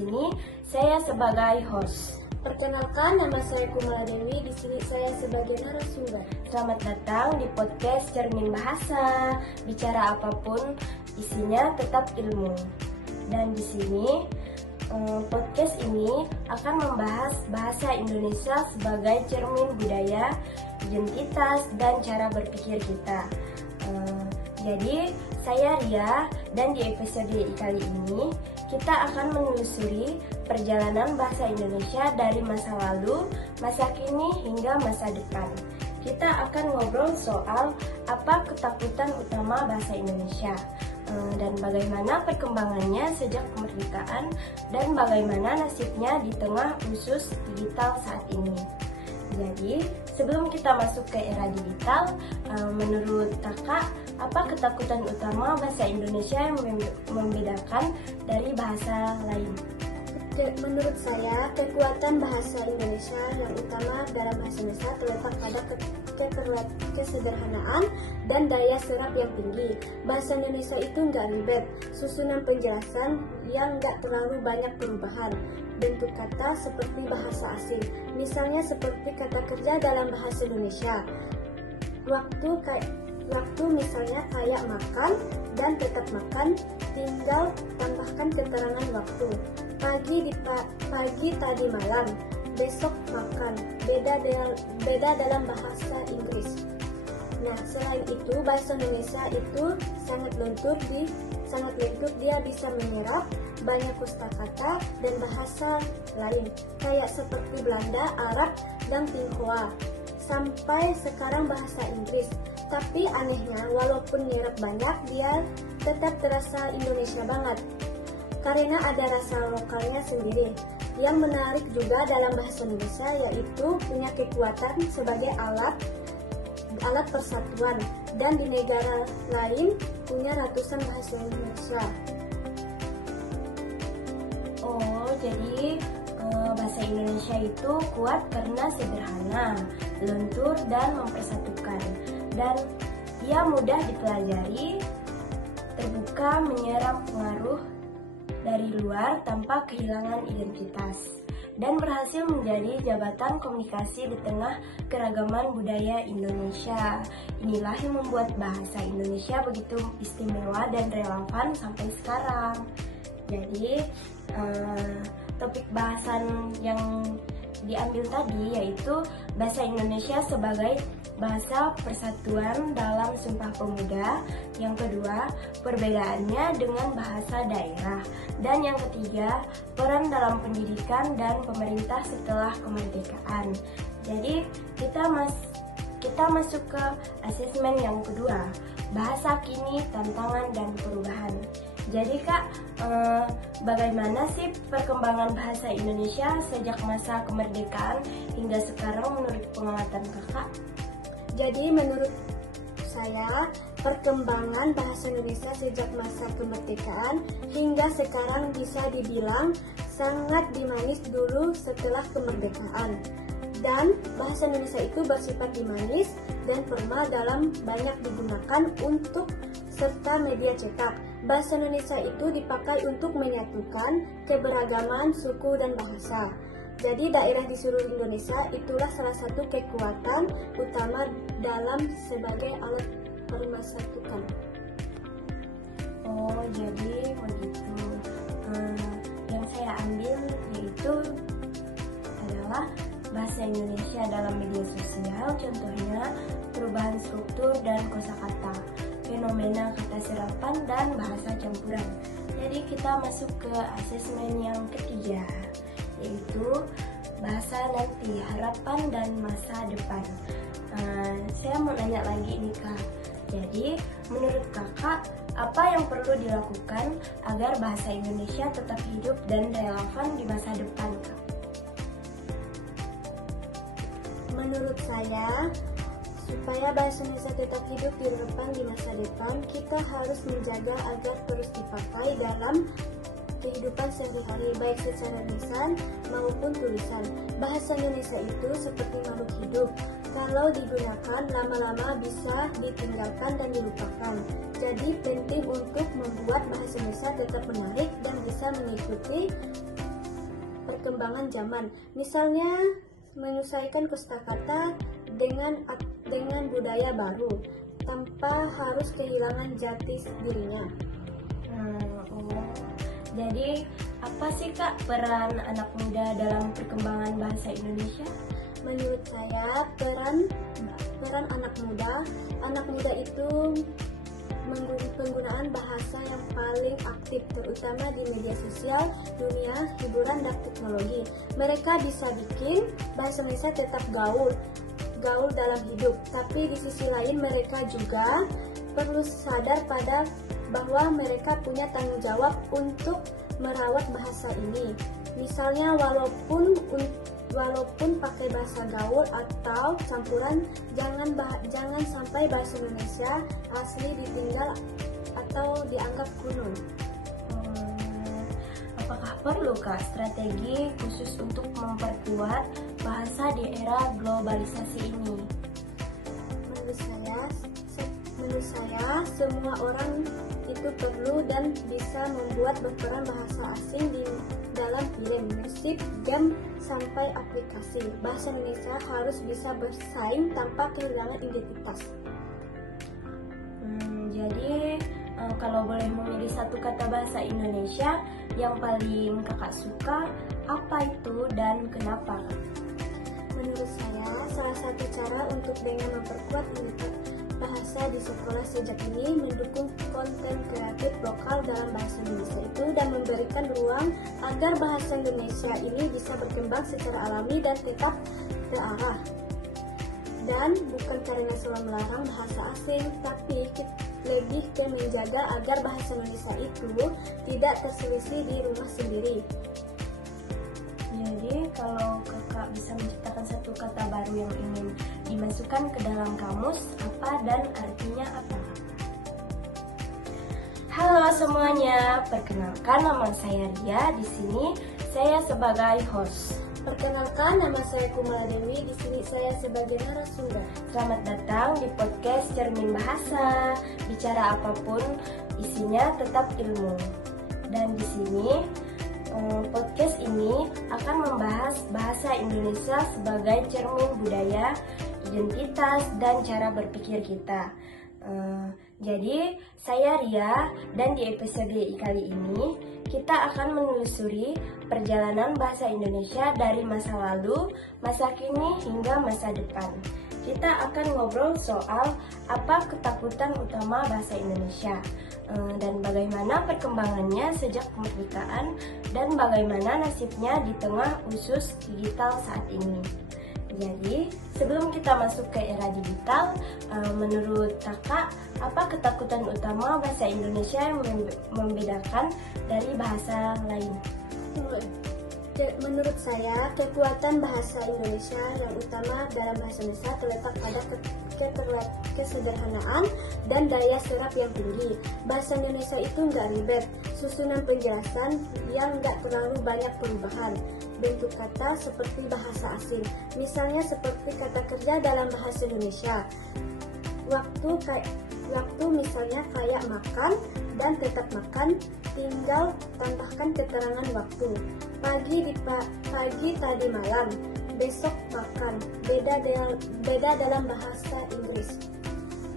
sini saya sebagai host. Perkenalkan, nama saya Kumala Dewi. Di sini saya sebagai narasumber. Selamat datang di podcast Cermin Bahasa. Bicara apapun, isinya tetap ilmu. Dan di sini podcast ini akan membahas bahasa Indonesia sebagai cermin budaya, identitas, dan cara berpikir kita. Jadi, saya Ria, dan di episode kali ini kita akan menelusuri perjalanan bahasa Indonesia dari masa lalu, masa kini, hingga masa depan. Kita akan ngobrol soal apa ketakutan utama bahasa Indonesia, dan bagaimana perkembangannya sejak kemerdekaan, dan bagaimana nasibnya di tengah usus digital saat ini. Jadi, sebelum kita masuk ke era digital, menurut kakak, apa ketakutan utama bahasa Indonesia yang membedakan dari bahasa lain? Menurut saya, kekuatan bahasa Indonesia yang utama dalam bahasa Indonesia terletak pada kesederhanaan dan daya serap yang tinggi. Bahasa Indonesia itu nggak ribet, susunan penjelasan yang nggak terlalu banyak perubahan. Bentuk kata seperti bahasa asing, misalnya seperti kata kerja dalam bahasa Indonesia. Waktu misalnya kayak makan dan tetap makan, tinggal tambahkan keterangan waktu. Pagi tadi malam, besok makan. Beda dalam bahasa Inggris. Nah, selain itu bahasa Indonesia itu sangat lengkap, dia bisa menyerap banyak kosakata dan bahasa lain, kayak seperti Belanda, Arab, dan Tionghoa. Sampai sekarang bahasa Inggris. Tapi anehnya, walaupun nyerap banyak, dia tetap terasa Indonesia banget. Karena ada rasa lokalnya sendiri. Yang menarik juga dalam bahasa Indonesia yaitu punya kekuatan sebagai alat persatuan, dan di negara lain punya ratusan bahasa Indonesia. Oh, jadi bahasa Indonesia itu kuat karena sederhana, lentur, dan mempersatukan. Dan ia mudah dipelajari, terbuka, menyerap pengaruh dari luar tanpa kehilangan identitas, dan berhasil menjadi jabatan komunikasi di tengah keragaman budaya Indonesia. Inilah yang membuat bahasa Indonesia begitu istimewa dan relevan sampai sekarang. Jadi, topik bahasan yang diambil tadi yaitu bahasa Indonesia sebagai bahasa persatuan dalam Sumpah Pemuda. Yang kedua, perbedaannya dengan bahasa daerah. Dan yang ketiga, peran dalam pendidikan dan pemerintah setelah kemerdekaan. Jadi kita masuk ke asesmen yang kedua, bahasa kini, tantangan dan perubahan. Jadi Kak, bagaimana sih perkembangan bahasa Indonesia sejak masa kemerdekaan hingga sekarang menurut pengamatan Kakak? Jadi menurut saya, perkembangan bahasa Indonesia sejak masa kemerdekaan hingga sekarang bisa dibilang sangat dinamis dulu setelah kemerdekaan. Dan bahasa Indonesia itu bersifat dinamis dan formal dalam banyak digunakan untuk serta media cetak. Bahasa Indonesia itu dipakai untuk menyatukan keberagaman suku dan bahasa. Jadi daerah di seluruh Indonesia itulah salah satu kekuatan utama dalam sebagai alat pemersatukan. Oh, jadi begitu. Yang saya ambil yaitu adalah bahasa Indonesia dalam media sosial, contohnya perubahan struktur dan kosakata, fenomena kata serapan dan bahasa campuran. Jadi kita masuk ke asesmen yang ketiga, yaitu bahasa nanti, harapan dan masa depan. Saya mau nanya lagi nih Kak. Jadi menurut Kakak, apa yang perlu dilakukan agar bahasa Indonesia tetap hidup dan relevan di masa depan Kak? Menurut saya, supaya bahasa Indonesia tetap hidup di depan di masa depan, kita harus menjaga agar terus dipakai dalam kehidupan sehari-hari, baik secara lisan maupun tulisan. Bahasa Indonesia itu seperti makhluk hidup. Kalau digunakan lama-lama bisa ditinggalkan dan dilupakan. Jadi penting untuk membuat bahasa Indonesia tetap menarik dan bisa mengikuti perkembangan zaman. Misalnya menyesuaikan kosakata dengan budaya baru tanpa harus kehilangan jati dirinya. Jadi apa sih Kak peran anak muda dalam perkembangan bahasa Indonesia? Menurut saya peran anak muda itu penggunaan bahasa yang paling aktif, terutama di media sosial, dunia hiburan dan teknologi. Mereka bisa bikin bahasa Indonesia tetap gaul dalam hidup, tapi di sisi lain mereka juga perlu sadar bahwa mereka punya tanggung jawab untuk merawat bahasa ini. Misalnya walaupun pakai bahasa gaul atau campuran, jangan sampai bahasa Indonesia asli ditinggal atau dianggap kuno. Apakah perlu Kak strategi khusus untuk memperkuat bahasa di era globalisasi ini? Menurut saya semua orang itu perlu dan bisa membuat berperan bahasa asing di dalam film, musik, game, sampai aplikasi. Bahasa Indonesia harus bisa bersaing tanpa kehilangan identitas. Jadi kalau boleh memilih satu kata bahasa Indonesia yang paling Kakak suka, apa itu dan kenapa? Menurut saya, salah satu cara untuk dengan memperkuat bahasa di sekolah sejak ini mendukung konten kreatif lokal dalam bahasa Indonesia itu dan memberikan ruang agar bahasa Indonesia ini bisa berkembang secara alami dan tetap terarah. Dan bukan karena selalu melarang bahasa asing, tapi lebih ke menjaga agar bahasa Indonesia itu tidak terselisih di rumah sendiri. Jadi kalau Kakak bisa menciptakan satu kata baru yang ingin dimasukkan ke dalam kamus, apa dan artinya apa? Halo semuanya, perkenalkan nama saya Ria. Di sini saya sebagai host. Perkenalkan, nama saya Kumala Dewi. Di sini saya sebagai narasumber. Selamat datang di podcast Cermin Bahasa. Bicara apapun, isinya tetap ilmu. Dan di sini podcast ini akan membahas bahasa Indonesia sebagai cermin budaya, identitas, dan cara berpikir kita. Jadi, saya Ria, dan di episode kali ini kita akan menelusuri perjalanan bahasa Indonesia dari masa lalu, masa kini, hingga masa depan. Kita akan ngobrol soal apa ketakutan utama bahasa Indonesia, dan bagaimana perkembangannya sejak kemerdekaan, dan bagaimana nasibnya di tengah usus digital saat ini. Jadi, sebelum kita masuk ke era digital, menurut Kakak, apa ketakutan utama bahasa Indonesia yang membedakan dari bahasa lain? Menurut saya, kekuatan bahasa Indonesia yang utama dalam bahasa Indonesia terletak pada kesederhanaan dan daya serap yang tinggi. Bahasa Indonesia itu nggak ribet, susunan penjelasan yang nggak terlalu banyak perubahan. Bentuk kata seperti bahasa asing, misalnya seperti kata kerja dalam bahasa Indonesia. Waktu misalnya kayak makan dan tetap makan, tinggal tambahkan keterangan waktu. Pagi tadi malam, besok makan. Beda dalam bahasa Inggris.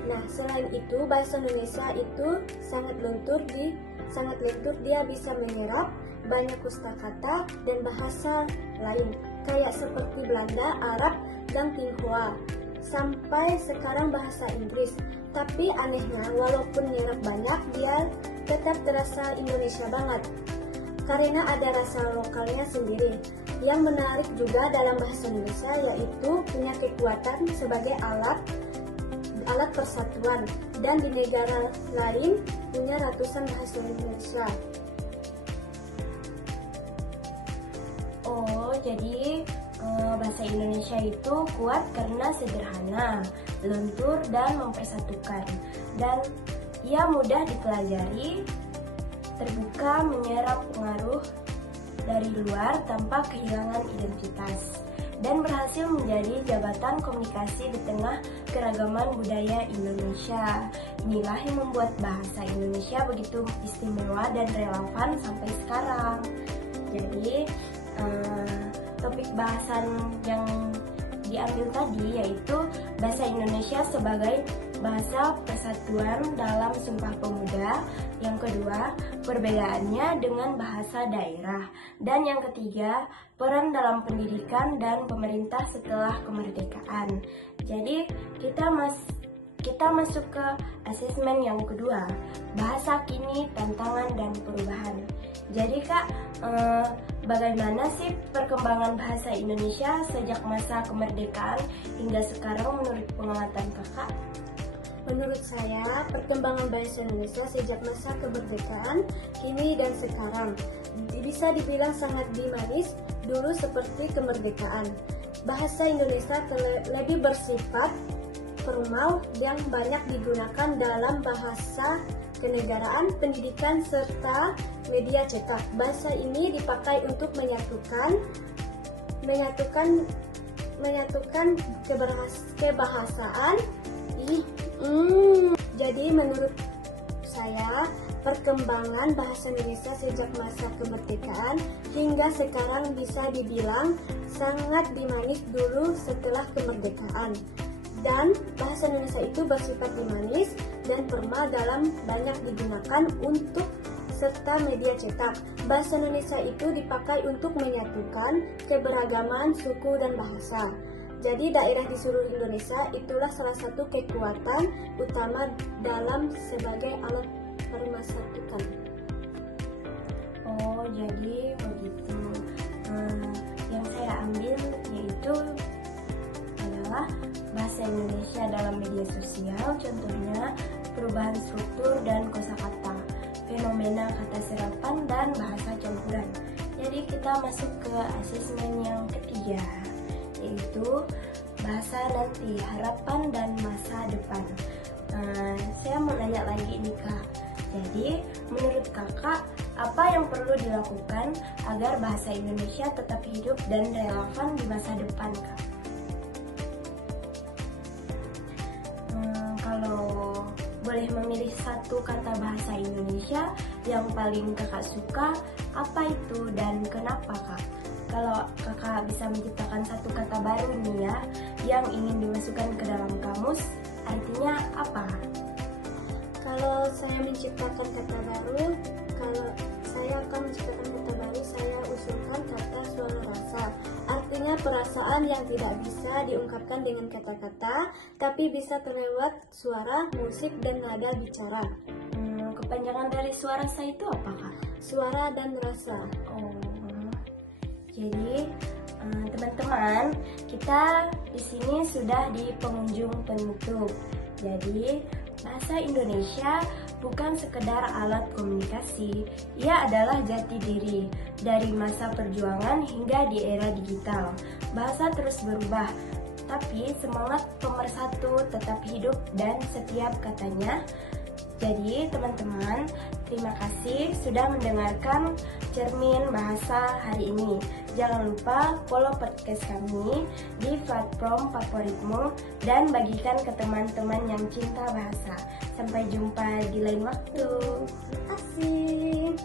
Nah, selain itu bahasa Indonesia itu sangat lentur, dia bisa menyerap banyak kosakata dan bahasa lain, kayak seperti Belanda, Arab, dan Tionghoa. Sampai sekarang bahasa Inggris. Tapi anehnya, walaupun nyerap banyak, dia tetap terasa Indonesia banget. Karena ada rasa lokalnya sendiri. Yang menarik juga dalam bahasa Indonesia yaitu punya kekuatan sebagai alat persatuan, dan di negara lain punya ratusan bahasa Indonesia. Oh, jadi bahasa Indonesia itu kuat karena sederhana, lentur, dan mempersatukan. Dan ia mudah dipelajari, terbuka, menyerap pengaruh dari luar tanpa kehilangan identitas, dan berhasil menjadi jabatan komunikasi di tengah keragaman budaya Indonesia. Inilah yang membuat bahasa Indonesia begitu istimewa dan relevan sampai sekarang. Jadi, topik bahasan yang diambil tadi yaitu bahasa Indonesia sebagai bahasa persatuan dalam Sumpah Pemuda. Yang kedua, perbedaannya dengan bahasa daerah. Dan yang ketiga, peran dalam pendidikan dan pemerintah setelah kemerdekaan. Jadi kita masuk ke asesmen yang kedua, bahasa kini, tantangan dan perubahan. Jadi Kak, bagaimana sih perkembangan bahasa Indonesia sejak masa kemerdekaan hingga sekarang menurut pengamatan Kakak? Menurut saya, perkembangan bahasa Indonesia sejak masa kemerdekaan, kini dan sekarang bisa dibilang sangat dinamis. Dulu seperti kemerdekaan, bahasa Indonesia lebih bersifat formal yang banyak digunakan dalam bahasa kenegaraan, pendidikan, serta media cetak. Bahasa ini dipakai untuk menyatukan kebahasaan. Jadi menurut saya, perkembangan bahasa Indonesia sejak masa kemerdekaan hingga sekarang bisa dibilang sangat dinamis dulu setelah kemerdekaan. Dan bahasa Indonesia itu bersifat dinamis dan formal dalam banyak digunakan untuk serta media cetak. Bahasa Indonesia itu dipakai untuk menyatukan keberagaman suku dan bahasa. Jadi daerah di seluruh Indonesia itulah salah satu kekuatan utama dalam sebagai alat pemersatuan. Oh, jadi begitu. Yang saya ambil yaitu adalah bahasa Indonesia dalam media sosial, contohnya perubahan struktur dan kosakata, fenomena kata serapan dan bahasa campuran. Jadi kita masuk ke asesmen yang ketiga, yaitu bahasa nanti, harapan dan masa depan. Saya mau nanya lagi nih Kak, jadi menurut Kakak apa yang perlu dilakukan agar bahasa Indonesia tetap hidup dan relevan di masa depan Kak? Kalau boleh memilih satu kata bahasa Indonesia yang paling Kakak suka, apa itu dan kenapa Kak? Kalau Kakak bisa menciptakan satu kata baru nih ya, yang ingin dimasukkan ke dalam kamus, artinya apa? Kalau saya menciptakan kata baru, saya usulkan kata suara rasa. Artinya perasaan yang tidak bisa diungkapkan dengan kata-kata, tapi bisa terlewat suara, musik, dan nada bicara. Kepanjangan dari suara rasa itu apa Kak? Suara dan rasa. Oh, jadi teman-teman, kita di sini sudah di penghujung penutup. Jadi bahasa Indonesia bukan sekedar alat komunikasi, ia adalah jati diri. Dari masa perjuangan hingga di era digital, bahasa terus berubah, tapi semangat pemersatu tetap hidup dan setiap katanya. Jadi teman-teman, terima kasih sudah mendengarkan Cermin Bahasa hari ini. Jangan lupa follow podcast kami di platform favoritmu dan bagikan ke teman-teman yang cinta bahasa. Sampai jumpa di lain waktu. Terima kasih.